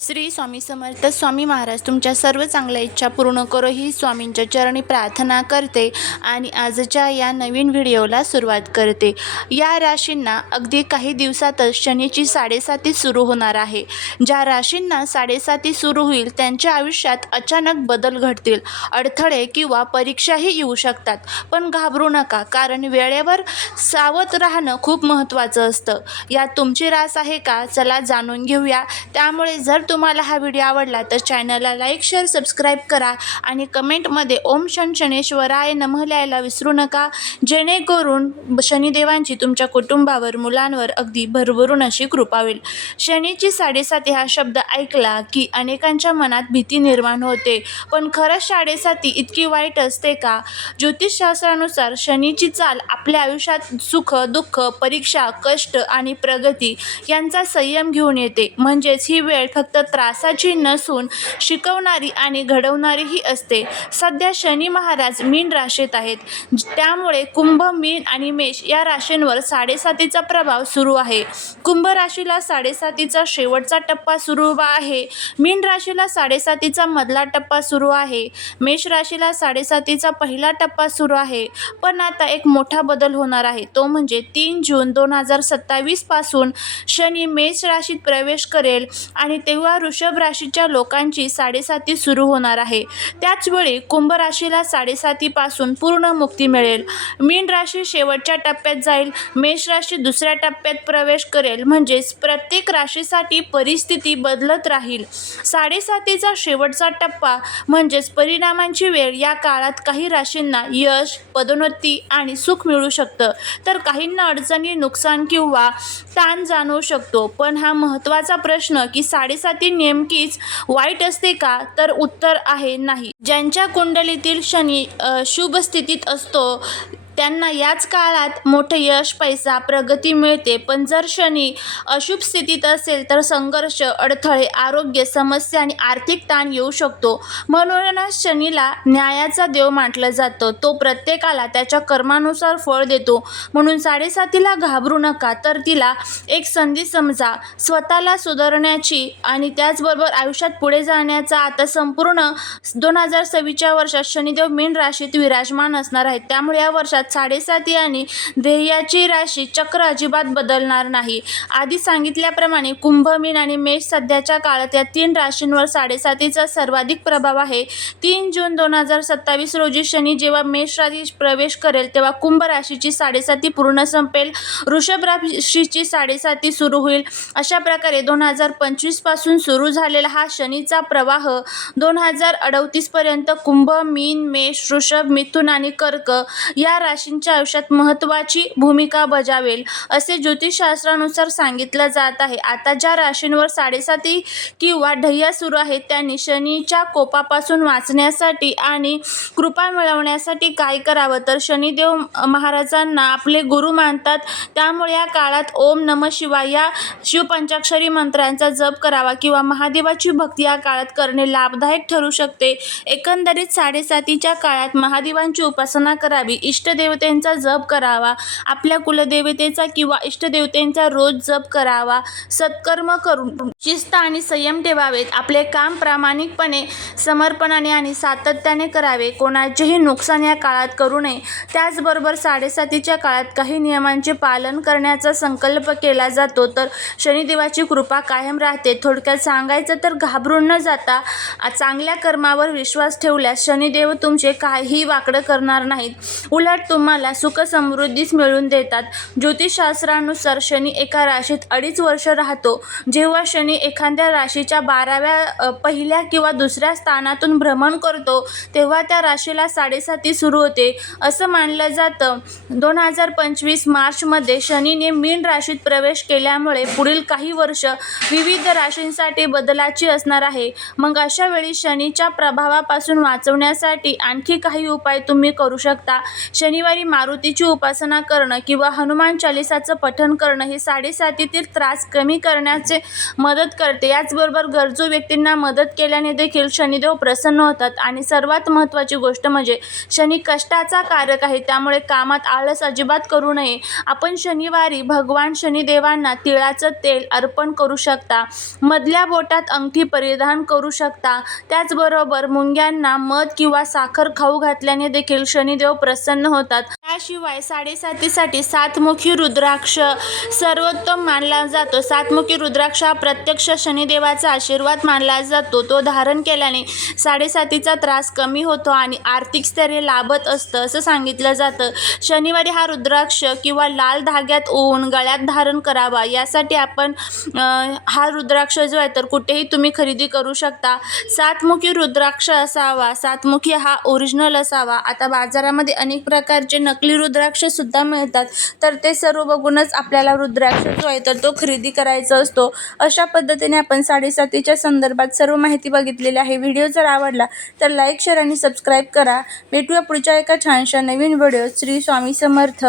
श्री स्वामी समर्थ. स्वामी महाराज तुमच्या सर्व चांगल्या इच्छा पूर्ण करो ही स्वामींच्या चरणी प्रार्थना करते आणि आजच्या या नवीन व्हिडिओला सुरुवात करते. या राशींना अगदी काही दिवसातच शनीची 7.5 सुरू होणार आहे. ज्या राशींना 7.5 सुरू होईल त्यांच्या आयुष्यात अचानक बदल घडतील. अडथळे किंवा परीक्षाही येऊ शकतात, पण घाबरू नका, कारण वेळेवर सावध राहणं खूप महत्त्वाचं असतं. यात तुमची रास आहे का? चला जाणून घेऊया. त्यामुळे जर तुम्हाला हा व्हिडिओ आवडला तर चॅनलला लाईक, शेअर, सबस्क्राईब करा आणि कमेंटमध्ये ओम शनेश्वराय नमः लिहायला विसरू नका, जेणेकरून शनिदेवांची तुमच्या कुटुंबावर, मुलांवर अगदी भरभरून अशी कृपा होईल. शनीची 7.5 हा शब्द ऐकला की अनेकांच्या मनात भीती निर्माण होते, पण खरंच 7.5 इतकी वाईट असते का? ज्योतिषशास्त्रानुसार शनीची चाल आपल्या आयुष्यात सुख, दुःख, परीक्षा, कष्ट आणि प्रगती यांचा संयम घेऊन येते. म्हणजेच ही वेळ फक्त त्रासाची नसून शिकवणारी आणि घडवणारीही असते. सध्या शनी महाराज मीन राशीत आहेत, त्यामुळे कुंभ, मीन आणि मेष या राशींवर 7.5चा प्रभाव सुरू आहे. कुंभ राशीला 7.5चा शेवटचा टप्पा सुरू आहे. मीन राशीला 7.5चा मधला टप्पा सुरू आहे. मेष राशीला 7.5चा पहिला टप्पा सुरू आहे. पण आता एक मोठा बदल होणार आहे, तो म्हणजे 3 जून 2027 पासून शनी मेष राशीत प्रवेश करेल आणि तेव्हा वृषभ राशीच्या लोकांची 7.5 सुरू होणार आहे. त्याचवेळी कुंभ राशीला 7.5 पासून पूर्ण मुक्ती मिळेल. मीन राशी शेवटच्या टप्प्यात जाईल, मेष राशी दुसऱ्या टप्प्यात प्रवेश करेल. म्हणजेच प्रत्येक राशीसाठी परिस्थिती बदलत राहील. 7.5चा शेवटचा टप्पा म्हणजेच परिणामांची वेळ. या काळात काही राशींना यश, पदोन्नती आणि सुख मिळू शकतं, तर काहींना अडचणी, नुकसान किंवा ताण जाणवू शकतो. पण हा महत्त्वाचा प्रश्न की 7.5 नेमकीच वाईट असते का? तर उत्तर आहे नाही. ज्यांच्या कुंडलीतील शनी शुभ स्थितीत असतो त्यांना याच काळात मोठे यश, पैसा, प्रगती मिळते. पण जर शनी अशुभ स्थितीत असेल तर संघर्ष, अडथळे, आरोग्य समस्या आणि आर्थिक ताण येऊ शकतो. म्हणूनच शनीला न्यायाचा देव म्हटलं जातं. तो प्रत्येकाला त्याच्या कर्मानुसार फळ देतो. म्हणून 7.5ला घाबरू नका, तर तिला एक संधी समजा स्वतःला सुधारण्याची आणि त्याचबरोबर आयुष्यात पुढे जाण्याचा. आता संपूर्ण 2026च्या वर्षात शनिदेव मीन राशीत विराजमान असणार आहेत. त्यामुळे या वर्षात 7.5 आणि ध्येयाची राशी चक्र अजिबात बदलणार नाही. आधी सांगितल्याप्रमाणे कुंभ, मीन आणि मेष सध्याच्या काळात या 3 राशींवर 7.5चा सर्वाधिक प्रभाव आहे. 3 जून 2027 रोजी शनी जेव्हा मेष राशीत प्रवेश करेल तेव्हा कुंभ राशीची 7.5 पूर्ण संपेल, वृषभ राशीची 7.5 सुरू होईल. अशा प्रकारे 2025 पासून सुरू झालेला हा शनीचा प्रवाह 2038 पर्यंत कुंभ, मीन, मेष, वृषभ, मिथुन आणि कर्क या राशींच्या आयुष्यात महत्त्वाची भूमिका बजावेल, असे ज्योतिषशास्त्रानुसार सांगितलं जात आहे. आता ज्या राशींवर 7.5 किंवा ढय्या सुरू आहेत त्यांनी शनीच्या कोपापासून वाचण्यासाठी आणि कृपा मिळवण्यासाठी काय करावं? तर शनिदेव महाराजांना आपले गुरु मानतात. त्यामुळे या काळात ओम नमः शिवाय या शिवपंचाक्षरी मंत्रांचा जप करावा किंवा महादेवाची भक्ती या काळात करणे लाभदायक ठरू शकते. एकंदरीत 7.5च्या काळात महादेवांची उपासना करावी, इष्टदेवतेंचा जप करावा, आपल्या कुलदेवतेचा किंवा इष्टदेवतेंचा रोज जप करावा, सत्कर्म करून शिस्त आणि संयम ठेवावेत. आपले काम प्रामाणिकपणे, समर्पणाने आणि सातत्याने करावे. कोणाचेही नुकसान या काळात करू नये. त्याचबरोबर 7.5च्या काळात काही नियमांचे पालन करण्याचा संकल्प केला जातो, तर शनिदेवाची कृपा कायम राहते. थोडक्यात सांगायचं तर घाबरून न जाता चांगल्या कर्मावर विश्वास ठेवल्यास शनिदेव तुमचे काहीही वाकडं करणार नाहीत, उलट तुम्हाला सुख समृद्धीच मिळवून देतात. ज्योतिषशास्त्रानुसार शनी एका राशीत 2.5 वर्ष राहतो. जेव्हा शनी एखाद्या राशीच्या 12व्या पहिल्या किंवा दुसऱ्या स्थानातून भ्रमण करतो तेव्हा त्या राशीला 7.5 सुरू होते असं मानलं जातं. 2025 मार्चमध्ये शनीने मीन राशीत प्रवेश केल्यामुळे पुढील काही वर्ष विविध राशींसाठी बदलाची असणार आहे. मग अशा वेळी शनीच्या प्रभावापासून वाचवण्यासाठी आणखी काही उपाय तुम्ही करू शकता. शनी शनिवारी मारुतीची उपासना करणं किंवा हनुमान चालिसाचं पठण करणं हे साडेसातीतील त्रास कमी करण्याचे मदत करते. याचबरोबर गरजू व्यक्तींना मदत केल्याने देखील शनिदेव प्रसन्न होतात. आणि सर्वात महत्त्वाची गोष्ट म्हणजे शनी कष्टाचा कारक आहे, त्यामुळे कामात आळस अजिबात करू नये. आपण शनिवारी भगवान शनिदेवांना तिळाचं तेल अर्पण करू शकता, मधल्या बोटात अंगठी परिधान करू शकता. त्याचबरोबर मुंग्यांना मध किंवा साखर खाऊ घातल्याने देखील शनिदेव प्रसन्न होतात. त्याशिवाय साडेसातीसाठी सातमुखी रुद्राक्ष सर्वोत्तम मानला जातो. सातमुखी रुद्राक्ष हा प्रत्यक्ष शनिदेवाचा आशीर्वाद मानला जातो. तो धारण केल्याने साडेसातीचा त्रास कमी होतो आणि आर्थिक स्थैर्य लाभत असतं असं सांगितलं जातं. शनिवारी हा रुद्राक्ष किंवा लाल धाग्यात ओवून गळ्यात धारण करावा. यासाठी आपण हा रुद्राक्ष जो आहे तर कुठेही तुम्ही खरेदी करू शकता. सातमुखी रुद्राक्ष असावा, सातमुखी हा ओरिजिनल असावा. आता बाजारामध्ये अनेक प्रकारचे नकली रुद्राक्ष सुद्धा मिळतात, तर ते सर्व बघूनच आपल्याला रुद्राक्ष जो आहे तर तो खरेदी करायचा असतो. अशा पद्धतीने आपण साडेसातीच्या संदर्भात सर्व माहिती बघितलेली आहे. व्हिडिओ जर आवडला तर लाईक, शेअर आणि सबस्क्राईब करा. भेटूया पुढच्या एका छानशा नवीन व्हिडिओ. श्री स्वामी समर्थ.